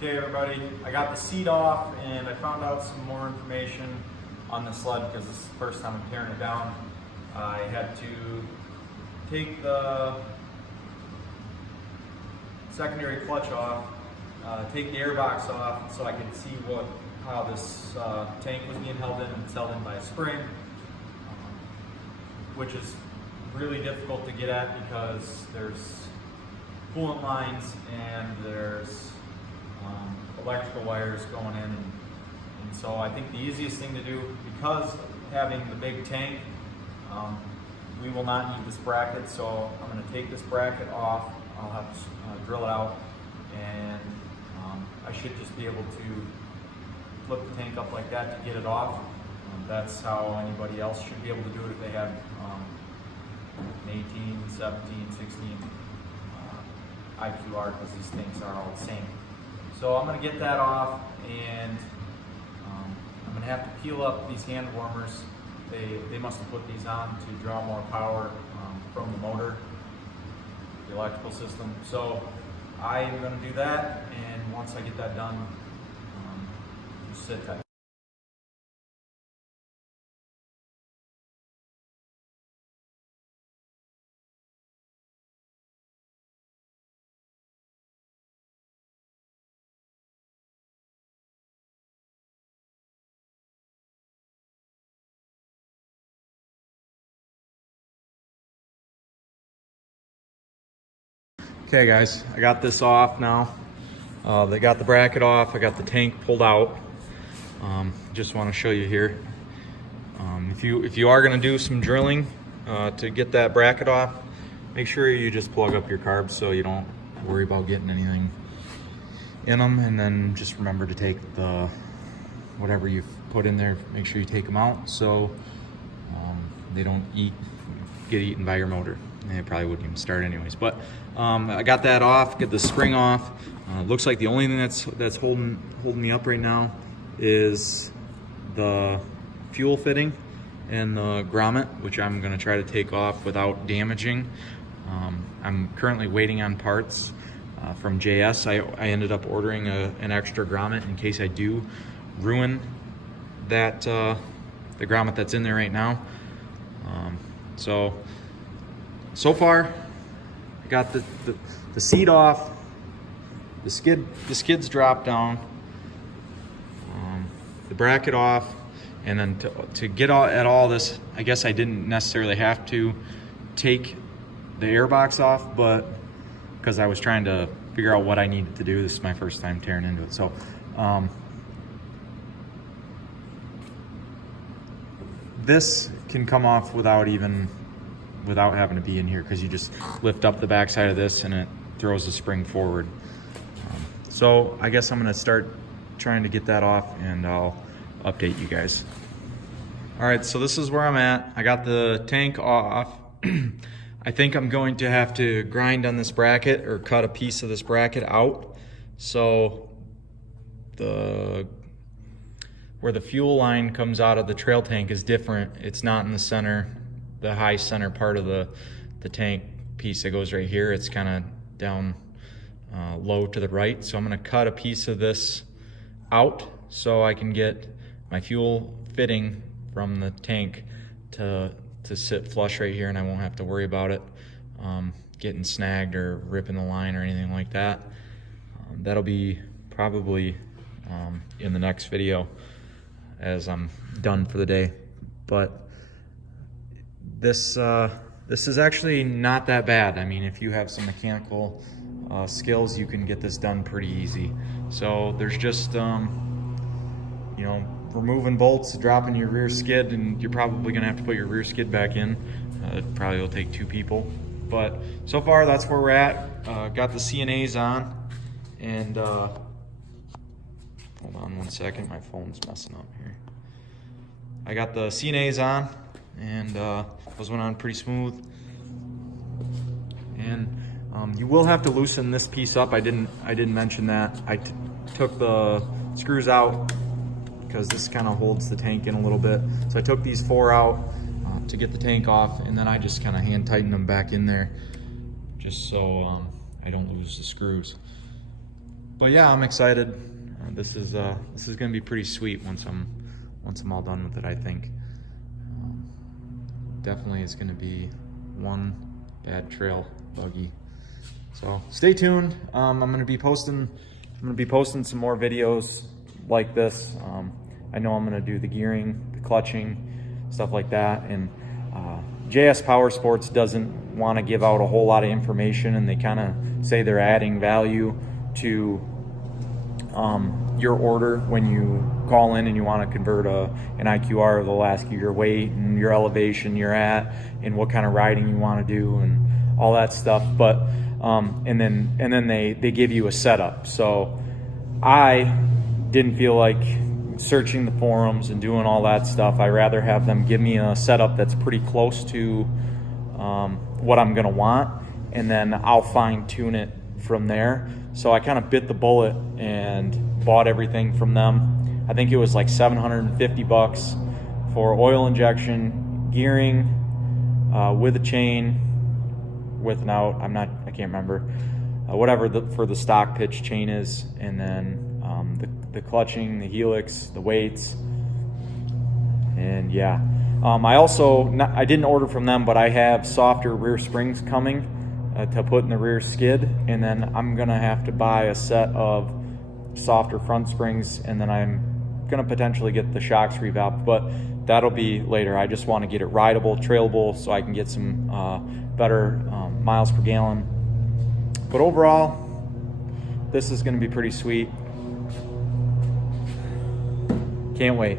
Okay everybody, I got the seat off and I found out some more information on the sled because this is the first time I'm tearing it down. I had to take the secondary clutch off, take the airbox off so I could see how this tank was being held in, and it's held in by a spring, which is really difficult to get at because there's coolant lines and there's electrical wires going in, and so I think the easiest thing to do, because of having the big tank, we will not need this bracket, so I'm going to take this bracket off. I'll have to drill it out, and I should just be able to flip the tank up like that to get it off. That's how anybody else should be able to do it if they have an 18, 17, 16 IQR, because these things are all the same. So I'm going to get that off, and I'm going to have to peel up these hand warmers. They must have put these on to draw more power from the motor, the electrical system. So I am going to do that, and once I get that done, just sit tight. Okay guys, I got this off now. They got the bracket off, I got the tank pulled out. Just want to show you here. If you are going to do some drilling to get that bracket off, make sure you just plug up your carbs so you don't worry about getting anything in them, and then just remember to take the whatever you've put in there, make sure you take them out so they don't get eaten by your motor. It probably wouldn't even start anyways, but I got that off, get the spring off. Looks like the only thing that's holding me up right now is the fuel fitting and the grommet, which I'm going to try to take off without damaging. I'm currently waiting on parts from JS. I ended up ordering an extra grommet in case I do ruin that the grommet that's in there right now. So far, I got the seat off, the skids dropped down, the bracket off, and then to get at all this, I guess I didn't necessarily have to take the airbox off, but because I was trying to figure out what I needed to do. This is my first time tearing into it, so this can come off without having to be in here, because you just lift up the back side of this and it throws the spring forward. So I guess I'm going to start trying to get that off, and I'll update you guys. All right, so this is where I'm at. I got the tank off. I think I'm going to have to grind on this bracket, or cut a piece of this bracket out, so where the fuel line comes out of the trail tank is different. It's not in the center, the high center part of the tank piece that goes right here. It's kind of down low to the right. So I'm going to cut a piece of this out so I can get my fuel fitting from the tank to sit flush right here, and I won't have to worry about it getting snagged or ripping the line or anything like that. That'll be probably in the next video as I'm done for the day. But this is actually not that bad. I mean, if you have some mechanical skills, you can get this done pretty easy. So there's just you know, removing bolts, dropping your rear skid, and you're probably gonna have to put your rear skid back in. It probably will take 2 people, but so far that's where we're at. Got the CNAs on, and hold on one second, my phone's messing up here. I got the CNAs on, and those went on pretty smooth. And you will have to loosen this piece up. I didn't mention that. I took the screws out because this kind of holds the tank in a little bit. So I took these 4 out to get the tank off, and then I just kind of hand tightened them back in there just so I don't lose the screws. But yeah, I'm excited. This is gonna be pretty sweet once I'm all done with it, I think. Definitely is gonna be one bad trail buggy. So stay tuned. I'm gonna be posting some more videos like this. I know I'm gonna do the gearing, the clutching, stuff like that. And JS Power Sports doesn't want to give out a whole lot of information, and they kind of say they're adding value to your order when you call in and you want to convert an IQR. They'll ask you your weight and your elevation you're at and what kind of riding you want to do and all that stuff. But and then they give you a setup. So I didn't feel like searching the forums and doing all that stuff. I rather have them give me a setup that's pretty close to what I'm gonna want, and then I'll fine tune it from there. So I kind of bit the bullet and bought everything from them. I think it was like 750 bucks for oil injection, gearing, with a chain, with and out. I can't remember, whatever for the stock pitch chain is, and then the clutching, the helix, the weights, and yeah. I didn't order from them, but I have softer rear springs coming to put in the rear skid, and then I'm gonna have to buy a set of softer front springs, and then I'm gonna potentially get the shocks revamped, but that'll be later. I just want to get it rideable, trailable, so I can get some better miles per gallon. But overall, this is gonna be pretty sweet. Can't wait.